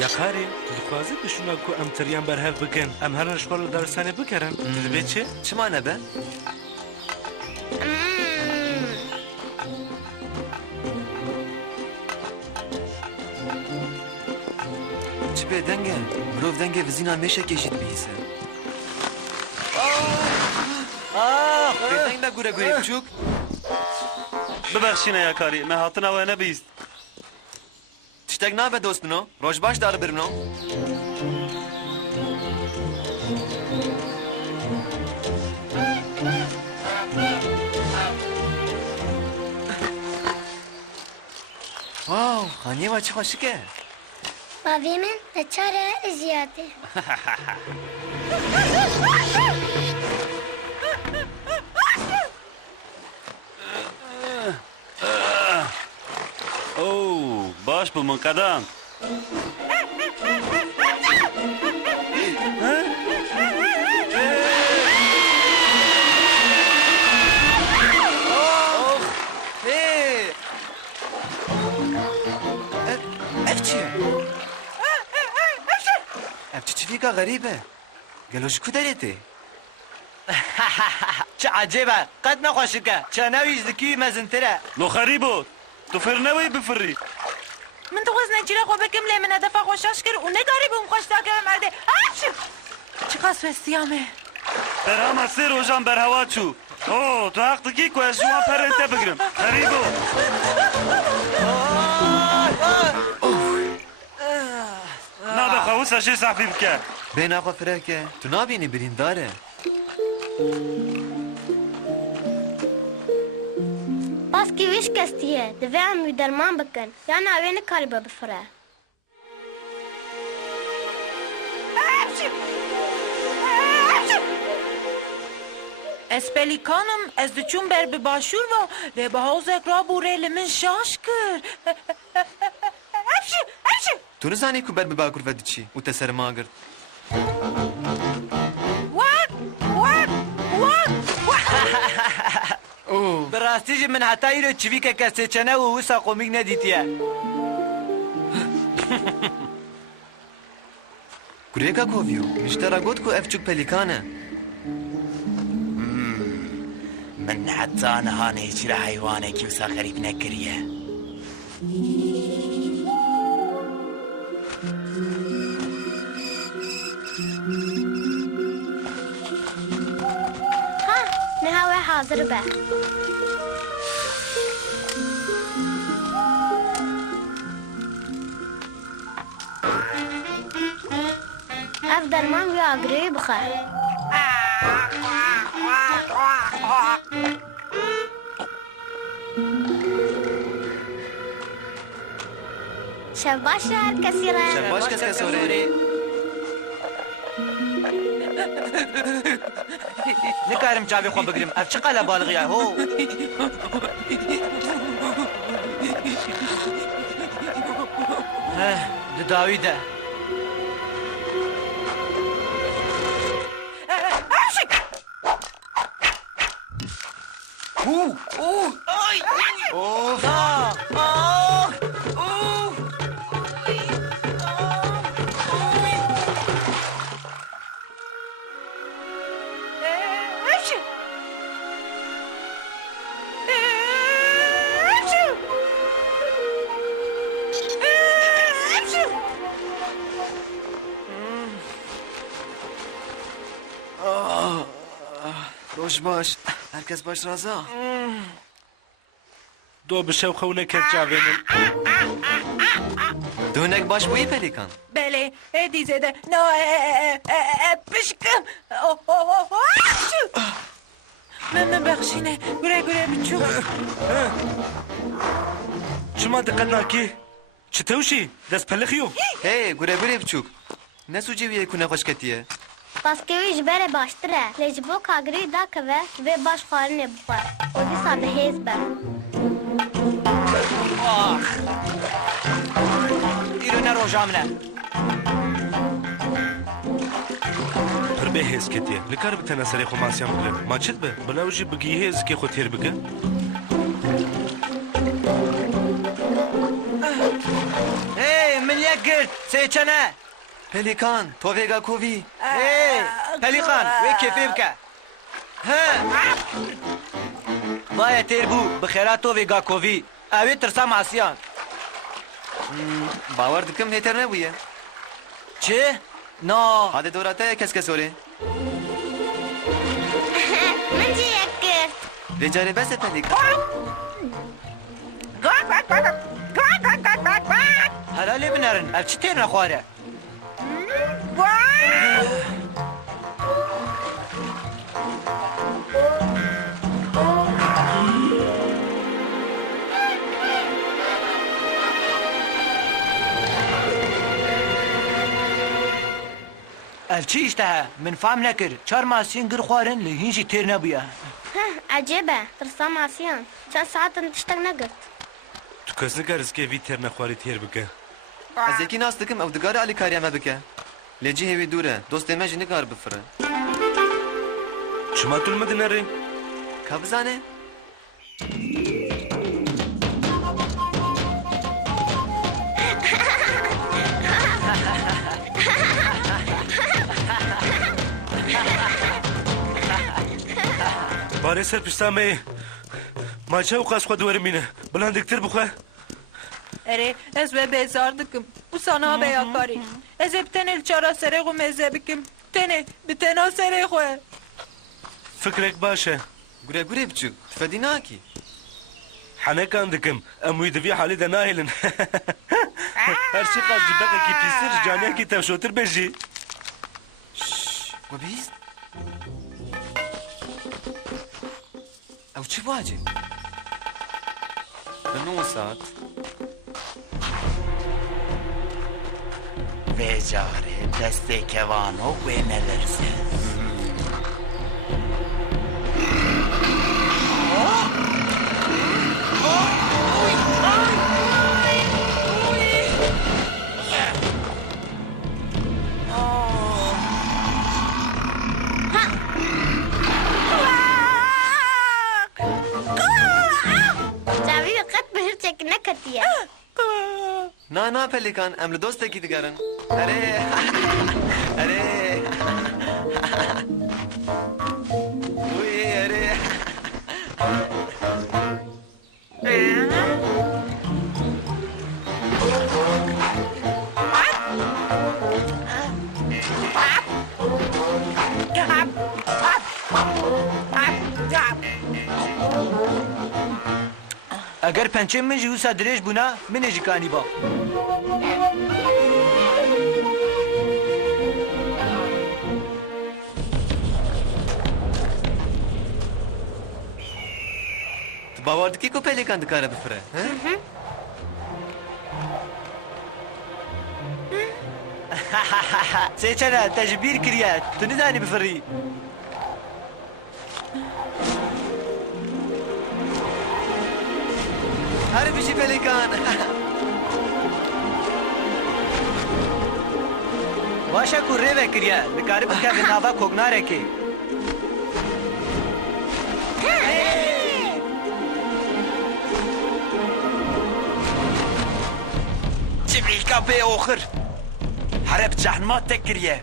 یا قاری دخوازی بشونا کو ام تریان برهف بکن ام هرن شکل درسانه بکرن دلبه چه؟ چه معنی به؟ چی به دنگه؟ مروف دنگه وزینا میشه کشید بیسه به دنگ دا گوره گوری بچوک ببخشینه یا کاری من هاتنا و نبیست تشتاق نابه دوست منو روش باش داره برمنو واو خانیه و چه خوشکه باوی من نچاره زیاده اوه باش بو من قدم چه غریبه گلوش کو دریته چه عجیبه قد نخوشکه چه نویش دکی مزنتره لو خریبو تو فرنوی بفری من تو خوز نجیره خواه بکم لی من دفعه خوشش کرد و نگاری به اون خوش تا که مرده چه قصف استیامه در همه سه روژان بر هوا چو اوه تو حق دکی که از شما پرنته بگیرم خریبو نه بخواهو سشه صحفی بکن بین آقا فرکه تو نابینی برین داره بس که ویش کستیه دوی هم درمان بکن یا ناوین کاری بفره از پلیکانم از دچون بر به باشور و لی به حوزک را بوره لمن شاش کرد تو نزانی که بر بباکر ودی چی و تسر ما گرد براستی من حتی ایرو چوی که کسی چنه و وسا قومیک ندیدیه گریگا کوویو مشترا گوت کو افچوک پلیکانه من حتی نهانه هیچی را حیوانه که وسا غریب نکریه نهاوه حاضر به اف درمان وی آگری بخواه شب باش هر کسی را شب باش کسی سوری نکارم چاوی خواه بگیرم اف چه قلب بالغیه هو داویده روش باش هرکس باش رازا دو بشه و خونه کرد جاوینم دونک باش بوی پلیکان بله دیزه ده نو پشکم من بخشینه گره بچو شما دقت ناکی چطوشی دست پلخیو هی گوره بچوک نسو جیویه کنه خوشکتیه بس که ویش بره باشتره لیجبو کاغری دا که و باش خارنه بخواه و دی ساده هیز بر ایرو نروژامنه پر به هیز کتیه لکار بتنه سری خو ماسیام بگرم ما چید به بلاوجی بگی هیز که خو تیر بگه من نگرد سه چنه پلیکان تو ویگا کووی ای پلیکان وی کفی بکه وای تیر بو بخیرات تو ویگا کووی اوی ترسا معصیان باور دکم هیتر نبویه چه؟ نه هاده دوراته کس کسوره من جی یک کرد بیچاره بس پلیکان حلالی بنرن اف چی تیر نخواره اف چی اشتها من فهم نکر چار ماسین گر خوارن لهینجی تیر نبویه عجیبه ترسام آسیان چند ساعت تشتک نگرد تو کس نکرز که وی تیر نخواری تیر بکه از یکی ناس دکم او دگار علی کاری همه بکه لیجی هیوی دوره دوست ما جنی کار بفره شما طول مدن نره که بزانه؟ باره سر پشتامه ماچه و قاس خود ورمینه بلند دکتر بخواه اره از به بیزار دکم و سانا بیاکاری از بتنه چارا سره خو مزه بکم تنه بتنا سره خواه فکرک باشه گوره گوره بچوک تفدی ناکی حنه کان دکم اموی دوی حالی ده ناهلن هرچی قاس جبقه کی پیسر جانیه کی تفشوتر بجی و بیست؟ او چی واجب؟ به 9 ساعت بیچاره دست کوانو به نلرزه جاوی وقت بهر چک نکتیه نه پلیکان ام دوست کی دگرن اره اره وی اره اگر پنچه من جوسا دریج بونا من جکانی با تو باور دکی کو پلیکان دکاره بفره سه چرا تجبیر کریه تو ندانی بفری هر بشی پلیکان باشا کوره وکریه دکاره بکه به ناوا کوگناره که جبریل کپی آخر حرب جهنمات تکریه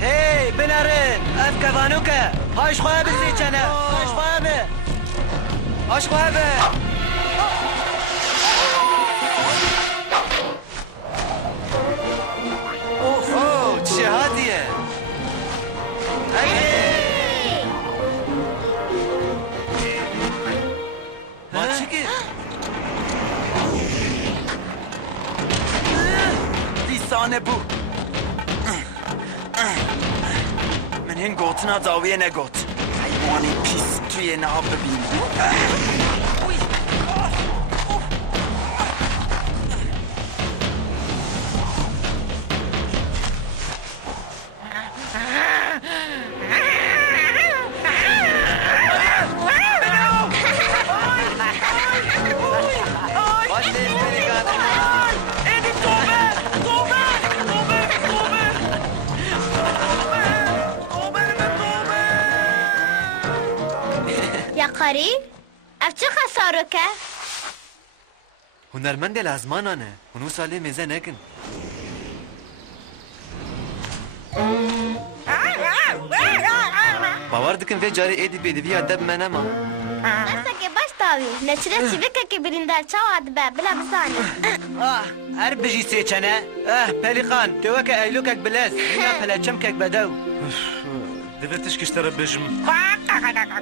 هی بنارن اف کوانو که هاش خواه بزی چنه هاش خواه به هاش خواه به اوه چه هادیه ما چی که دیسانه بو من هین گوتنا داویه نگوت حیوانی پیس توی نها ببین یا قریب ev çi xesarok e? Hunermend el azmanane. Hunu salê mêze nekin. Bawer dikim vê carê êdî pêdiviya te bi me nema. Destekê baş dawî. Neçire çîvikekê birîndar çawa dibe bila bizanî. Ah, er bijî sêçene. Pelîxan, tu weke eylûkek bilez. Hîna peleçemkek bedew. Divê tişkîştere bêjim.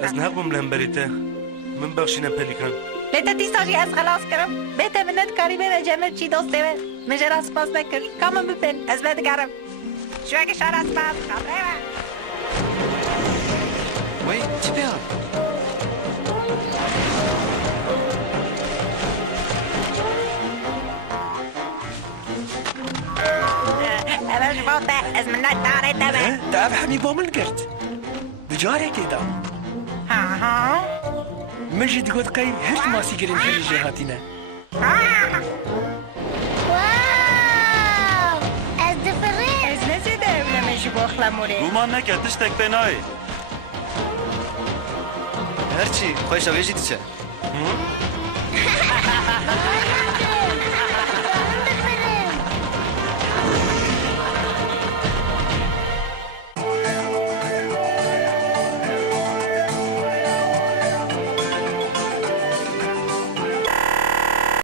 Ez nehebûm li hemberî te. Min bexşîne pelîkan. Lê te dîsa jî ez xelas kirim. Bê te min nedkarî bê ve cemir çî dostê we. Min jê re spas nekir. Ka min bipin, ez vê dikarim. Şwekî şara spas, xabrê we. Wey, çi pê hat? Ev ji bo te, ez minnetdarê te be. Te ev hemî bo min girt. Di carekê da. Min jî digot qey hirt masî girintî jê hatîne. Wow! Ez difirîm. Ez ne zêde evleme ji bo xlemûrê. Guman neke tiştek pê nayê. Herçî, xweşa wê jî diçe.